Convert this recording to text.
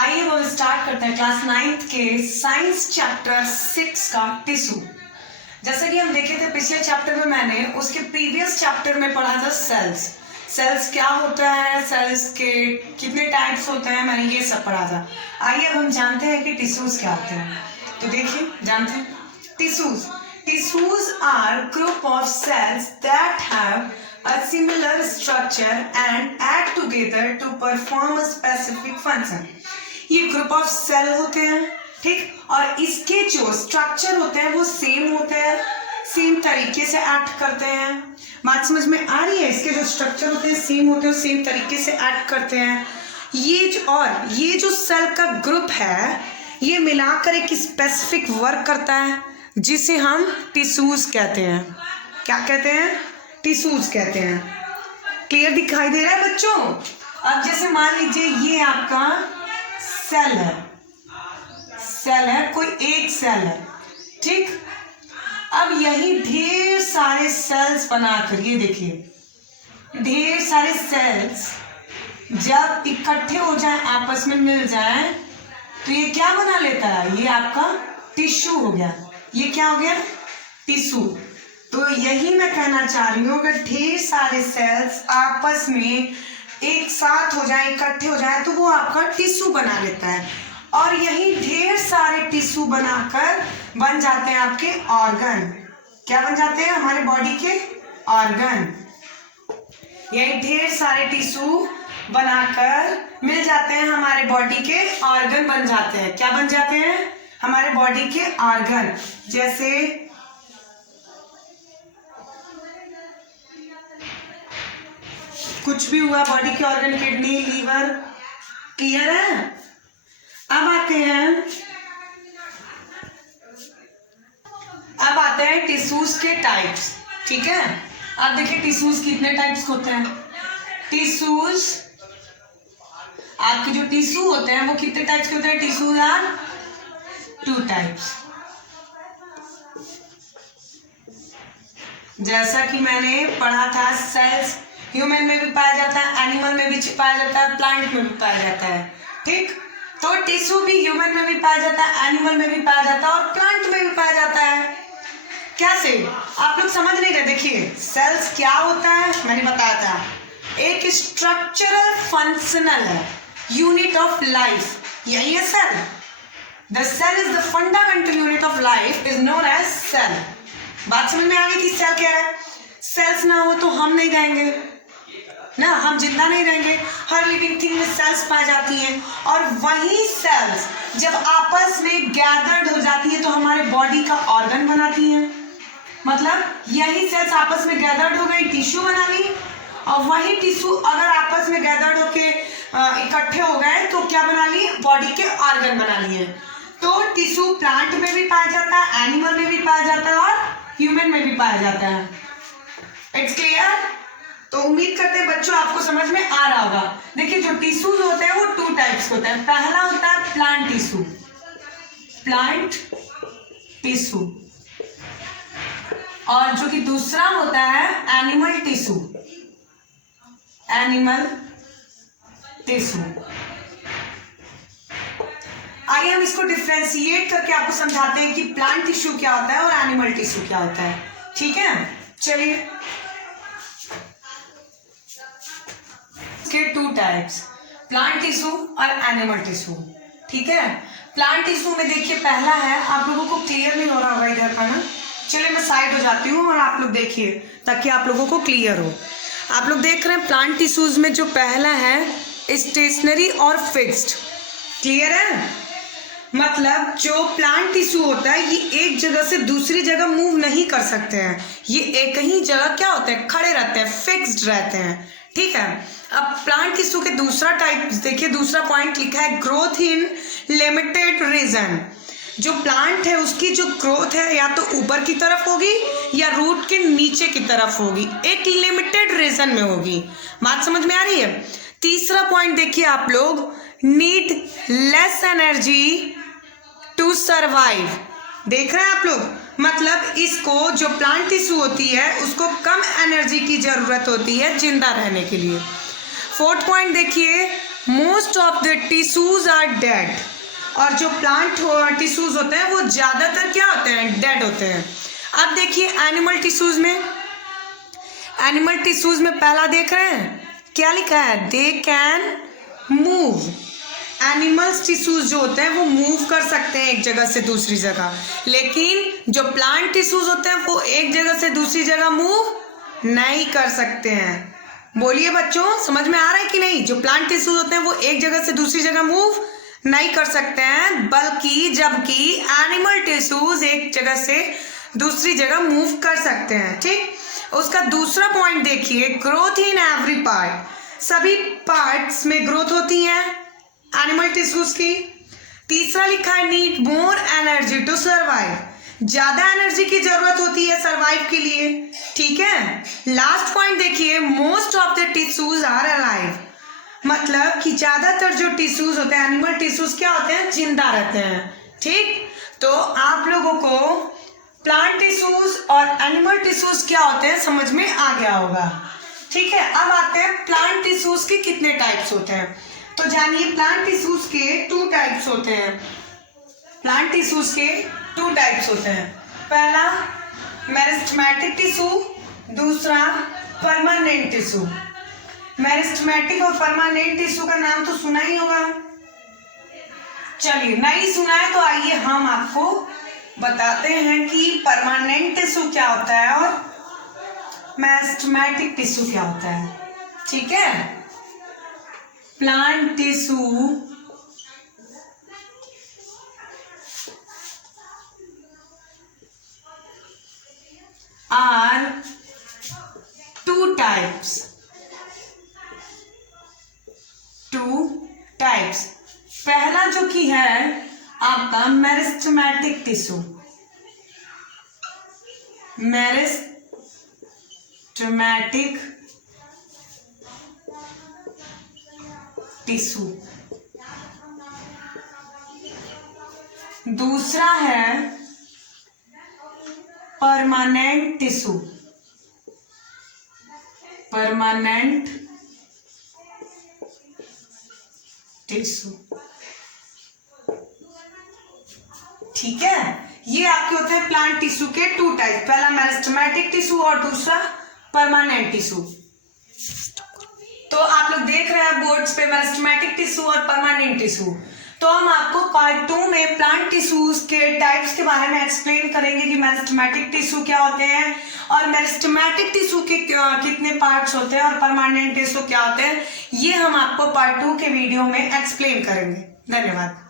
आइए वो स्टार्ट करते हैं क्लास 9th के साइंस चैप्टर 6 का टिश्यू। जैसे कि हम देखे थे पिछले चैप्टर में, मैंने उसके प्रीवियस चैप्टर में पढ़ा था सेल्स। सेल्स क्या होता है, सेल्स के कितने टाइप्स होते हैं, मैंने ये सब पढ़ा था। आइए अब हम जानते हैं कि टिश्यूज क्या होते हैं। तो देखिए, जानते हैं tissues are group of cells that have a similar structure and act together to perform a specific function। ये ग्रुप ऑफ सेल होते हैं, ठीक, और इसके जो स्ट्रक्चर होते हैं वो सेम होते हैं, सेम तरीके से एक्ट करते हैं। बात समझ में आ रही है? इसके जो स्ट्रक्चर होते हैं सेम होते हैं, सेम तरीके से एक्ट करते हैं। ये जो सेल का ग्रुप है, ये मिलाकर एक स्पेसिफिक वर्क करता है जिसे हम टिश्यूज कहते हैं। क्या कहते हैं? टिश्यूज कहते हैं। क्लियर दिखाई दे रहा है बच्चों? अब जैसे मान लीजिए ये आपका सेल है, कोई एक सेल है, ठीक। अब यही ढेर सारे सेल्स बनाकर, ये देखिए ढेर सारे सेल्स जब इकट्ठे हो जाए, आपस में मिल जाए, तो ये क्या बना लेता है? ये आपका टिश्यू हो गया। ये क्या हो गया? टिश्यू। तो यही मैं कहना चाह रही हूँ, अगर ढेर सारे सेल्स आपस में एक साथ हो जाए, इकट्ठे हो जाए, तो वो आपका टिश्यू बना लेता है। और यही ढेर सारे टिश्यू बनाकर बन जाते हैं आपके ऑर्गन। क्या बन जाते हैं? हमारे बॉडी के ऑर्गन। यही ढेर सारे टिश्यू बनाकर मिल जाते हैं, हमारे बॉडी के ऑर्गन बन जाते हैं। क्या बन जाते हैं? हमारे बॉडी के ऑर्गन। जैसे कुछ भी हुआ, बॉडी के ऑर्गन, किडनी, लीवर। क्लियर है? अब आते हैं टिश्यूज के टाइप्स। ठीक है, अब देखिए टिश्यूज कितने टाइप्स होते हैं। टिश्यूज, आपके जो टिश्यू होते हैं वो कितने टाइप्स के होते हैं? Tissues are 2 types. जैसा कि मैंने पढ़ा था, सेल्स ह्यूमन में भी पाया जाता है, एनिमल में भी पाया जाता है, प्लांट में भी पाया जाता है, ठीक। तो टिश्यू भी ह्यूमन में भी पाया जाता है, एनिमल में भी पाया जाता है और प्लांट में भी पाया जाता है। कैसे? आप लोग समझ नहीं रहे। देखिए सेल्स क्या होता है, मैंने बताया था, एक स्ट्रक्चरल फंक्शनल है, यूनिट ऑफ लाइफ। यही है cell. The cell is the fundamental unit of life, is known as cell. बात समझ में आ गई कि सेल क्या है? सेल्स ना हो तो हम नहीं रहेंगे ना, हम जिंदा नहीं रहेंगे। हर लिविंग थिंग में सेल्स पाई जाती हैं, और वही सेल्स जब आपस में गैदर्ड हो जाती है तो हमारे बॉडी का ऑर्गन बनाती हैं। मतलब यही सेल्स आपस में गैदर्ड हो गई, टिश्यू बना ली, और वही टिश्यू अगर आपस में गैदर्ड होके इकट्ठे हो गए तो क्या बना ली? बॉडी के ऑर्गन बना लिए। तो टिश्यू प्लांट में भी पाया जाता है, एनिमल में भी पाया जाता है और ह्यूमन में भी पाया जाता है। It's clear? तो उम्मीद करते हैं बच्चों आपको समझ में आ रहा होगा। देखिए जो टिश्यूज होते हैं वो 2 टाइप्स होते हैं। पहला होता है प्लांट टिश्यू, और जो कि दूसरा होता है एनिमल टिश्यू। आइए हम इसको डिफ्रेंशिएट करके आपको समझाते हैं कि प्लांट टिश्यू क्या होता है और एनिमल टिश्यू क्या होता है। ठीक है, चलिए। के 2 टाइप्स, प्लांट टिश्यू और एनिमल टिश्यू। ठीक है, प्लांट टिश्यू में देखिए पहला है, आप लोगों को क्लियर नहीं हो रहा होगा इधर का ना, चलिए मैं साइड हो जाती हूँ और आप लोग देखिए ताकि आप लोगों को क्लियर हो। आप लोग देख रहे हैं प्लांट टिश्यूज में जो पहला है स्टेशनरी और फिक्स्ड। क्लियर है? मतलब जो प्लांट टिश्यू होता है ये एक जगह से दूसरी जगह मूव नहीं कर सकते हैं, ये एक ही जगह क्या होते हैं? खड़े रहते हैं, फिक्स्ड रहते हैं। ठीक है, अब प्लांट टिश्यू के दूसरा टाइप देखिए, दूसरा पॉइंट लिखा है ग्रोथ इन लिमिटेड रीजन। जो प्लांट है उसकी जो ग्रोथ है या तो ऊपर की तरफ होगी या रूट के नीचे की तरफ होगी, एक लिमिटेड रीजन में होगी। बात समझ में आ रही है? तीसरा पॉइंट देखिए आप लोग, need less energy to survive. देख रहे हैं आप लोग? मतलब इसको जो प्लांट टिश्यू होती है उसको कम एनर्जी की जरूरत होती है जिंदा रहने के लिए। 4th पॉइंट देखिए, most of the tissues are dead. और जो प्लांट टिश्यूज होते हैं वो ज़्यादातर क्या होते हैं, डेड होते हैं। अब देखिए एनिमल टिश्यूज में, एनिमल टिश्यूज में पहला देख रहे हैं क्या लिखा है, they can move. Animals tissues जो होते हैं वो मूव कर सकते हैं एक जगह से दूसरी जगह, लेकिन जो प्लांट टिश्यूज होते हैं वो एक जगह से दूसरी जगह मूव नहीं कर सकते हैं। बोलिए बच्चों, समझ में आ रहा है कि नहीं? जो प्लांट टिश्यूज होते हैं वो एक जगह से दूसरी जगह मूव नहीं कर सकते हैं, बल्कि जबकि एनिमल टिश्यूज एक जगह से दूसरी जगह मूव कर सकते हैं। ठीक, उसका दूसरा पॉइंट देखिए, ग्रोथ इन एवरी पार्ट। सभी पार्ट्स में ग्रोथ होती है एनिमल टिश्यूज की। तीसरा लिखा है, need more energy to survive. ज्यादा एनर्जी की जरूरत होती है सर्वाइव के लिए। ठीक है, लास्ट पॉइंट देखिए, most of the tissues are alive. मतलब कि ज्यादातर जो टिश्यूज होते हैं एनिमल टिश्यूज क्या होते हैं, जिंदा रहते हैं। ठीक, तो आप लोगों को प्लांट टिश्यूज और एनिमल टिश्यूज क्या होते हैं समझ में आ गया होगा। ठीक है, अब आते हैं प्लांट टिश्यूज के कितने टाइप्स होते हैं। तो जानिए प्लांट टिश्यूज के 2 टाइप्स होते हैं। प्लांट टिश्यूज के 2 टाइप्स होते हैं। पहला मेरिस्टेमेटिक टिश्यू, दूसरा परमानेंट टिश्यू। मेरिस्टेमेटिक और परमानेंट टिश्यू का नाम तो सुना ही होगा। चलिए, नहीं सुना है तो आइए हम आपको बताते हैं कि परमानेंट टिश्यू क्या होता है और मेरिस्टेमेटिक टिश्यू क्या होता है। ठीक है, plant tissue are 2 types. 2 types. पहला जो कि है आपका मेरिस्टेमेटिक टिश्यू। Meristematic tissue. दूसरा है परमानेंट टिश्यू। Permanent tissue. ठीक है, ये आपके होते हैं प्लांट टिश्यू के 2 टाइप। पहला मेरिस्टेमेटिक टिश्यू और दूसरा परमानेंट टिश्यू। तो आप लोग देख रहे हैं बोर्ड्स पे मेरिस्टेमेटिक टिश्यू और परमानेंट टिश्यू। तो हम आपको पार्ट 2 में प्लांट टिश्यूज के टाइप्स के बारे में एक्सप्लेन करेंगे कि मेरिस्टेमेटिक टिश्यू क्या होते हैं और मेरिस्टेमेटिक टिश्यू के कितने पार्ट्स होते हैं और परमानेंट टिश्यू क्या होते हैं। ये हम आपको पार्ट 2 के वीडियो में एक्सप्लेन करेंगे। धन्यवाद।